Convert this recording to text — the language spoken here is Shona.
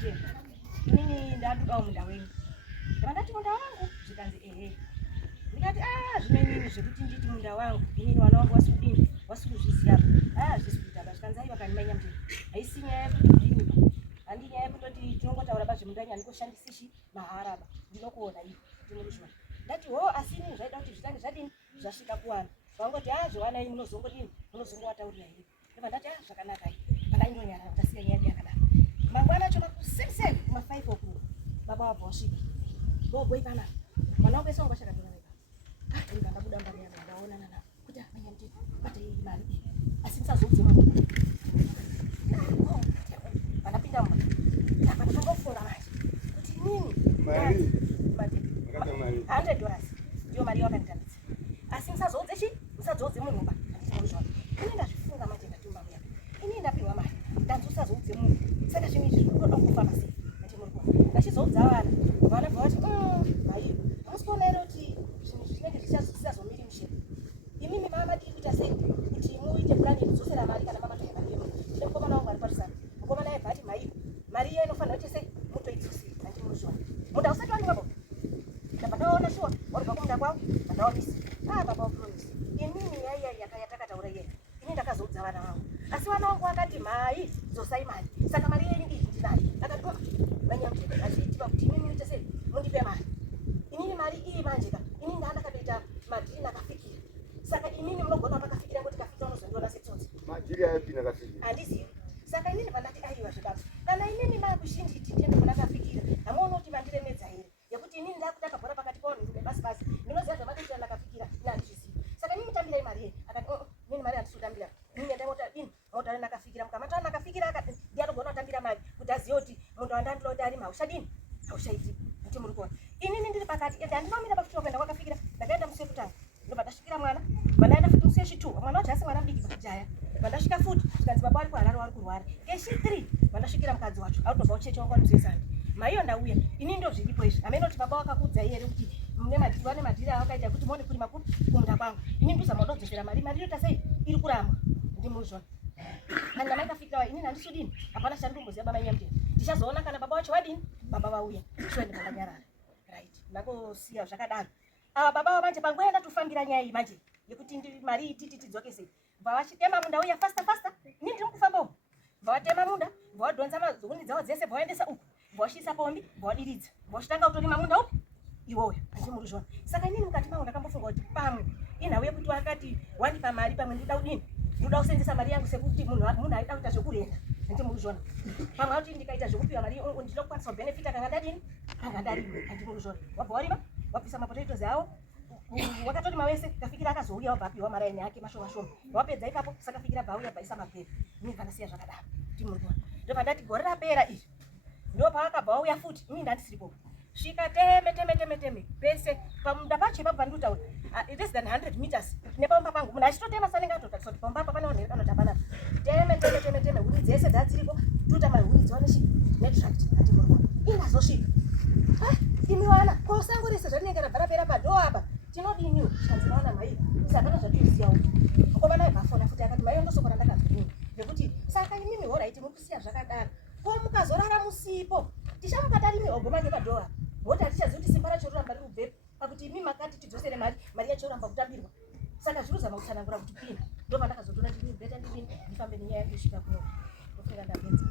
mtemo. Inini ndatukawo munda wenyu. Ndati munda wangu zvikanzi ndikati zvinenini zvekuti nditi munda wangu inini wana wangu wasikuzviziva zvizikuita zvikanzi aiwa kanimanya mtemo haisi nyaya yekuti kudini handi nyaya yekutoti tinongotaura bazvemunda wenyu handingoshandisishi mahara ndinokuona iwe ndinokuzviona ndati asi inini zvaida kuti zvitange zvadini zvasvika kuwana vangoti zvowana ini munozongodini munozongovataurira here ndobva ndati zvakanaka pakaindonyarara ndasiya nyaya yakadaro mangwana acho makuseni kuma5 o'clock baba wabva wasvika ndoboi pana mwana wangu ese wanga achakadonana ndabuda mbari yangu ndaonana navo kuti manya mtemo bata iyi mari iyi asi ndisazodzima pandapinda muna pandakanga kufunga manje kuti inini $100 ndiyo mari yawakanditanidza asi ndisazodze munhu ba handizozvona ini ndazvifunga manje ndatumba muya ini ndapihwa mari ndanzi usazodze munhu saka zvinhu izvi zvinoda kufamba sei ndachizodza vana bvavati mai hamusi kuona ere kuti zvinhu zvinenge zvisazomiri mushepo imimi mama dii kuita sei kuti muite purani yekudzosera mari kana mama toyakademo tine mukomana wangu ari parusana mukomana aibva ati mai mari iya inofanira kuti sei mutoidzosei handimunozviona munda usati wandiwabo ndabva ndaona shuwa warubva kumunda kwavo vandaomisi baba wapromisi imimi yaiya yatakataura iyeyo ini ndakazodza vana vangu asi vana vangu vakati mai dzosai mari saka mari yenyu iyi ndinayo akati manyamutemo achiitiva kuti imimi muite sei mundipe mari inini mari iyi manje inini ndandakatoita madhiri nakafikira saka inini munogona pakafikira kuti kafikira unozondiona setsotsi madhiri ayopi nakafikira handizivi saka inini pandati aiwa zvikapa kana inini makushinditi ndiende kunakafikira hamuona kuti mandiremedza here yekuti inini ndakutaka bhora pakati pavanhu nebasi ndinoziva zvamatoita ndakafikira inandizvizivi saka inini mutambirai mari yei akati inini mari handisotambira inini ndaimotadini motare nakafikira mukamata nakafikira akati ndiyatogona kutambira mari kuti azive kuti munhu wandandila kuti ari maushadini haushaiti kuti muri kuona inini ndiri pakati ende handinomira pafuti kuenda kwakafikira ndakaenda musi wekutanga ndobva ndasvikira mwana vandaenda futi musi wechi2 mwana wacho asi mwana mudiki pakijaya vandasvika futi zvikanzi baba vari kuharare vari kurwara ngechi3 vandasvikira mukadzi wacho autobva ucheche wangu wamusesani maiyo ndauya inini ndo zviripo izvi hamene kuti baba wakakudzai here kuti vane madhiri avakaita kuti muone kuri makuru kumunda kwangu inini ndozama kudodzosera mari inoita sei iri kuramba ndimuzvona kana maikafikirawa inini handisudini hapana chandindomboziva baba nyamutemo ndichazoona kana baba wacho vadini baba vauya shuwa ndikandanyarara right ndakosiya zvakadaro ava baba vamanje pangoenda tofambira nyaya iyi manje yekuti mari ititi tidzoke sei bva vachitema munda uya fasta inini ndiri kufamba uku bva vatema munda bva vadhonza mazoni dzavo dzese bva vaendesa uku bva vashiisa pombi bva vadiridza bva vachitanga kutorima munda upi iwoyo handimuri zvona saka inini mukati mangu ndakambofunga kuti pamwe inhau yekuti vakati wandipa mari pamwe ndida kudini ndoda kusenzesa mari yangu sekuti munhu aida kuita zvekurenda handimuri zvona pamwe kuti ndikaita zvekupiwa mari ndinoda kukwanisa kubhenefita kanga ndadini kanga ndarima handimuri zvona wabva warima wabvisa mapotatoes avo wakatorima wese kafikira akazouya wabva apiwa maraini yake mashoma wapedza ipapo sakafikira bva auya bvaisa mapera inini vandasiya zvakadaro ndimuri kuona ndobva ndati gore rapera izvi ndo paakabva auya futi inini ndandisiripo svika teme pese pamunda pacho ipapo panditaura less than 100 meters nepamumba pangu munhu achitotema sanenge atotarisa kuti pamumba apa pane vanhu kanoti hapana teme huni dzese dzadziripo tuta mahuni dziwaneshi netract handimurikuona ingazosvika imi wana kosango rese zvatinenge rabva rapera padhoo apa tinodiniwo zvikanzinawana mhai isapana zvatiuziyawo mukomana aibvafona futi akati maiyo ndosokora ndakazvinini zvekuti saka imimi horaiti mukusiya zvakadaro ko mukazorara musipo tichamukatarimwe ogomange padhoo apa moti hatichazivi kuti simba racho roramba riri kubvepo pakuti imi makati tidzosere mari yacho yoramba kutambirwa saka zvirozama kutsanangura kuti pinda ndopandakazotona ndini beta ndidini ndifambe nenyaya yangu isvika kuno ofera ndapedza